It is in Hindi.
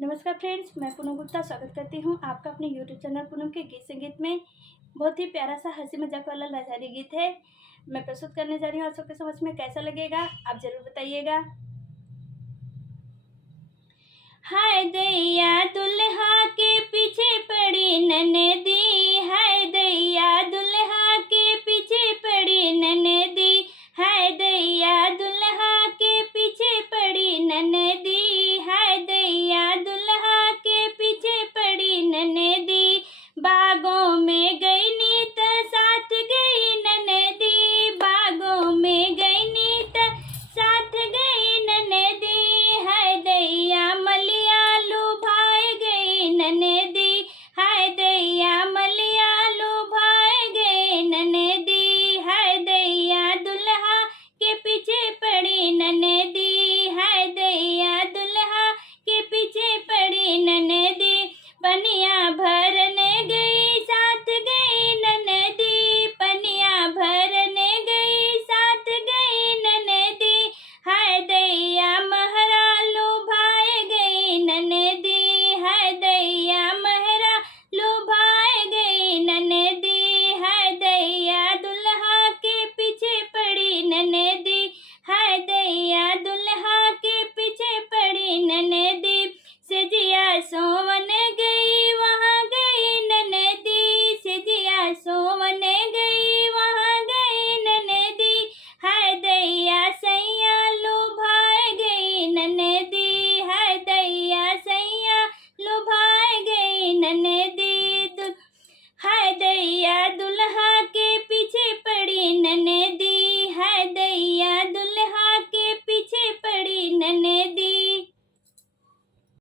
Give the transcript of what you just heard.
नमस्कार फ्रेंड्स, मैं पूनम गुप्ता स्वागत करती हूँ आपका अपने यूट्यूब चैनल पूनम के गीत संगीत में। बहुत ही प्यारा सा हंसी मजाक वाला लाचारी गीत है मैं प्रस्तुत करने जा रही हूँ। आप सबके समझ में कैसा लगेगा आप जरूर बताइएगा। हाय दैया दुल्हा के पीछे पड़ी ननद